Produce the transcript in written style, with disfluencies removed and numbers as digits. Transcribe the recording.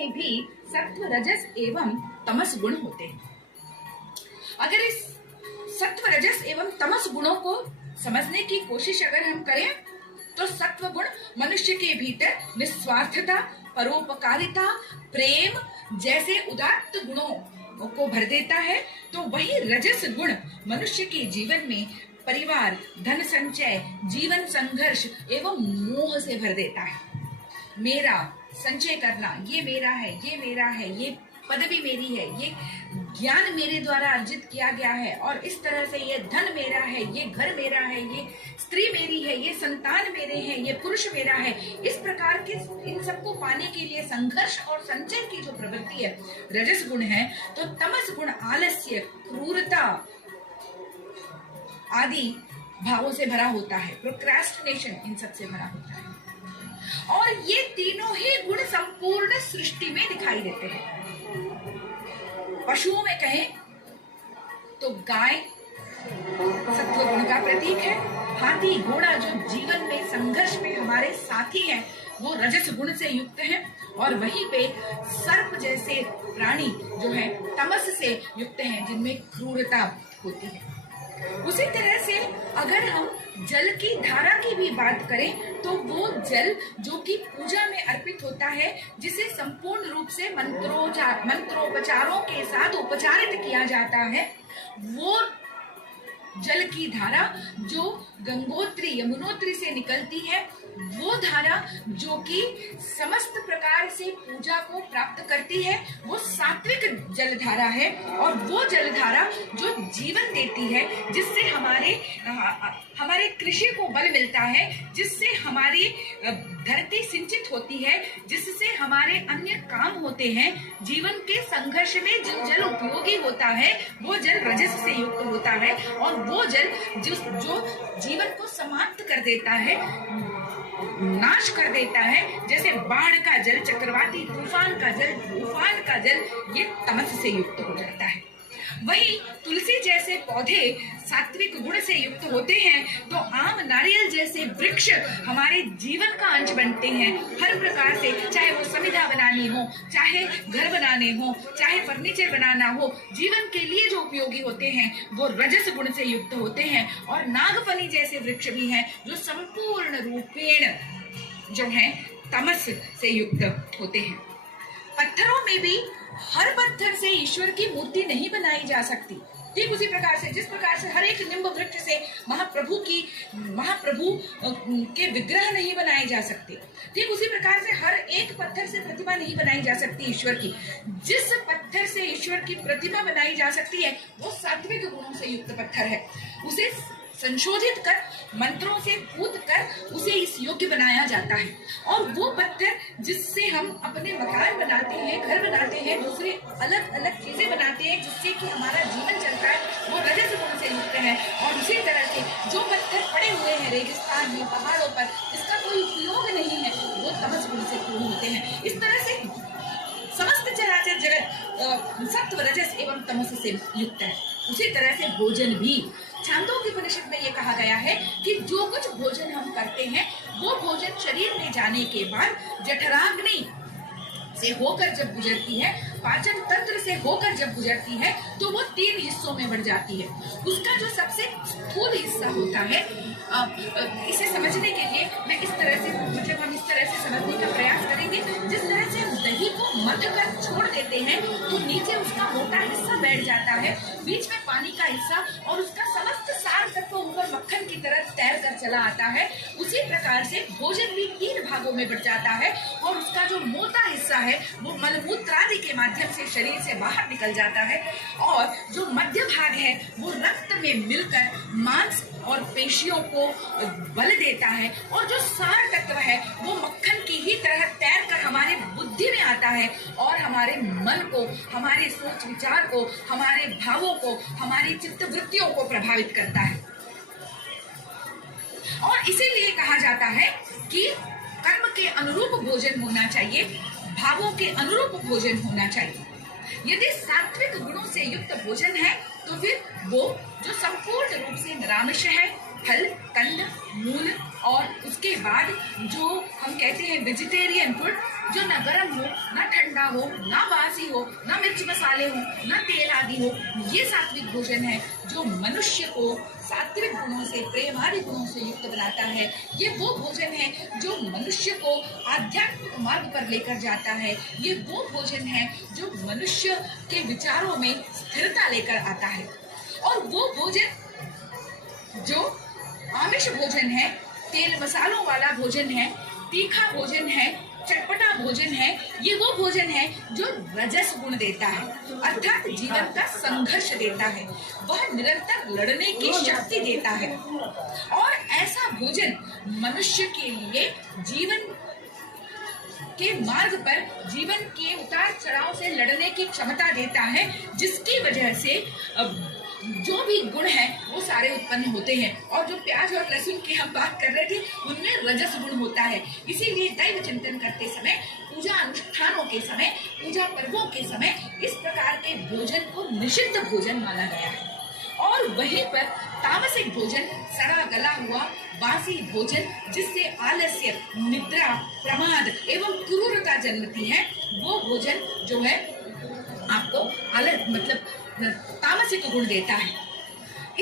में भी सत्व, रजस एवं तमस गुण होते हैं। अगर इस सत्व, रजस एवं तमस गुणों को समझने की कोशिश अगर हम करें तो सत्व गुण मनुष्य के भीतर निस्वार्थता, परोपकारिता, प्रेम जैसे उदात्त गुणों को भर देता है, तो वही रजस गुण मनुष्य के जीवन में परिवार, धन संचय, जीवन संघर्ष एवं मोह से भर देता है। मेरा संचय करना, ये मेरा है, ये मेरा है, ये पदवी मेरी है, ये ज्ञान मेरे द्वारा अर्जित किया गया है, और इस तरह से ये धन मेरा है, ये घर मेरा है, ये स्त्री मेरी है, ये संतान मेरे हैं, ये पुरुष मेरा है। इस प्रकार के इन सबको पाने के लिए संघर्ष और संचय की जो प्रवृत्ति है रजस गुण है। तो तमस गुण आलस्य, क्रूरता आदि भावों से भरा होता है, प्रोक्रेस्टिनेशन इन सब से भरा होता है। और ये तीनों ही गुण संपूर्ण सृष्टि में दिखाई देते हैं। पशुओं में कहें तो गाय सत्व गुण का प्रतीक है। हाथी, घोड़ा जो जीवन में संघर्ष में हमारे साथी हैं, वो रजस गुण से युक्त हैं। और वहीं पे सर्प जैसे प्राणी जो है तमस से युक्त हैं, जिनमें क्रूरता होती है। उसी तरह से अगर हम जल की धारा की भी बात करें तो वो जल जो कि पूजा में अर्पित होता है, जिसे संपूर्ण रूप से मंत्रोपचारों के साथ उपचारित किया जाता है, वो जल की धारा जो गंगोत्री, यमुनोत्री से निकलती है, वो धारा जो कि समस्त प्रकार से पूजा को प्राप्त करती है, वो सात्विक जलधारा है। और वो जलधारा जो जीवन देती है, जिससे हमारे कृषि को बल मिलता है, जिससे हमारी धरती सिंचित होती है, जिससे हमारे अन्य काम होते हैं। जीवन के संघर्ष में जो जल उपयोगी होता है वो जल रजस से युक्त होता है, और वो जल जो जीवन को समाप्त कर देता है, नाश कर देता है, जैसे बाढ़ का जल, चक्रवाती तूफान का जल, ये तमस से युक्त हो जाता है। वहीं तुलसी जैसे पौधे सात्विक गुण से युक्त होते हैं, तो आम, नारियल जैसे वृक्ष हमारे जीवन का अंश बनते हैं हर प्रकार से, चाहे वो समिधा बनानी हो, चाहे घर बनाने हो, चाहे फर्नीचर बनाना हो, जीवन के लिए जो उपयोगी होते हैं वो रजस गुण से युक्त होते हैं। और नागफनी जैसे वृक्ष भी हैं जो संपूर्ण रूपेण जो है तमस से युक्त होते हैं। पत्थरों में भी हर पत्थर से ईश्वर की मूर्ति नहीं बनाई जा सकती। ठीक उसी प्रकार से जिस प्रकार से हर एक निम्ब वृक्ष से महाप्रभु के विग्रह नहीं बनाए जा सकते, ठीक उसी प्रकार से हर एक पत्थर से प्रतिमा नहीं बनाई जा सकती ईश्वर की। जिस पत्थर से ईश्वर की प्रतिमा बनाई जा सकती है वो सात्विक गुणों से युक्त पत्थर है। उसे संशोधित कर, मंत्रों से पूत कर उसे इस योग्य बनाया जाता है। और वो पत्थर जिससे हम अपने मकान बनाते हैं, घर बनाते हैं, दूसरे अलग अलग चीजें बनाते हैं जिससे कि हमारा जीवन चलता है, वो रजस गुण से युक्त है। और उसी तरह से जो पत्थर पड़े हुए हैं रेगिस्तान में, पहाड़ों पर, जिसका कोई उपयोग नहीं है, वो तमस गुण से पूर्ण होते हैं। इस तरह से समस्त चराचर जगत सत्व, रजस एवं तमस से युक्त है। उसी तरह से भोजन भी छांदोग्योपनिषद में ये कहा गया है कि जो कुछ भोजन हम करते हैं वो भोजन शरीर में जाने के बाद जठराग्नि से होकर जब गुजरती है, पाचन तंत्र से होकर जब गुजरती है, तो वो 3 हिस्सों में बढ़ जाती है। उसका जो सबसे स्थूल हिस्सा होता है, इसे समझने के लिए मैं इस तरह से हम इस तरह से समझने का प्रयास करेंगे। जिस तरह से हम दही को मथ कर छोड़ देते हैं तो नीचे उसका मोटा हिस्सा बैठ जाता है, बीच में पानी का हिस्सा, और उसका समस्त सार तत्व ऊपर मक्खन की तरह तैर कर चला आता है। उसी प्रकार से भोजन भी 3 भागों में बढ़ जाता है, और उसका जो मोटा हिस्सा है वो मलमूत्र आदि के माध्यम से शरीर से बाहर निकल जाता है, और जो मध्य भाग है वो रक्त में मिलकर मांस और पेशियों को बल देता है, और जो सार तत्व है वो मक्खन की ही तरह तैर कर हमारे बुद्धि में आता है, और हमारे मन को, हमारे सोच विचार को, हमारे भावों को, हमारी चित्त वृत्तियों को प्रभावित करता है। और इसीलिए कहा जाता है कि कर्म के अनुरूप भोजन होना चाहिए, भावों के अनुरूप भोजन होना चाहिए। यदि सात्विक गुणों से युक्त भोजन है तो फिर वो जो संपूर्ण रूप से निरामिष है, फल, कंद, मूल, और उसके बाद जो हम कहते हैं वेजिटेरियन फूड, जो न गर्म हो, न ठंडा हो, ना बासी हो, ना मिर्च मसाले हो, ना तेल आदि हो। ये सात्विक भोजन है जो मनुष्य को सात्विक गुणों से, प्रेम आदि गुणों से युक्त बनाता है। ये वो भोजन है जो मनुष्य को आध्यात्मिक मार्ग पर लेकर जाता है। ये वो भोजन है जो मनुष्य के विचारों में स्थिरता लेकर आता है। और वो भोजन जो आमिष भोजन है, तेल मसालों वाला भोजन है, तीखा भोजन है, चटपटा भोजन है, ये वो भोजन है जो रजस गुण देता है, अर्थात जीवन का संघर्ष देता है। वह निरंतर लड़ने की शक्ति देता है। और ऐसा भोजन मनुष्य के लिए जीवन के मार्ग पर, जीवन के उतार चढ़ाव से लड़ने की क्षमता देता है, जिसकी वजह से जो भी गुण है वो सारे उत्पन्न होते हैं। और जो प्याज और लहसुन की हम बात कर रहे थे, उनमें रजस गुण होता है। इसीलिए दैव चिंतन करते समय, पूजा अनुष्ठानों के समय, पूजा पर्वों के समय इस प्रकार के भोजन को निषिद्ध भोजन माना गया है। और वहीं पर तामसिक भोजन, सड़ा गला हुआ बासी भोजन, जिससे आलस्य, निद्रा, प्रमाद एवं क्रूरता जन्मती है, वो भोजन जो है आपको मतलब तामसिक गुण देता है।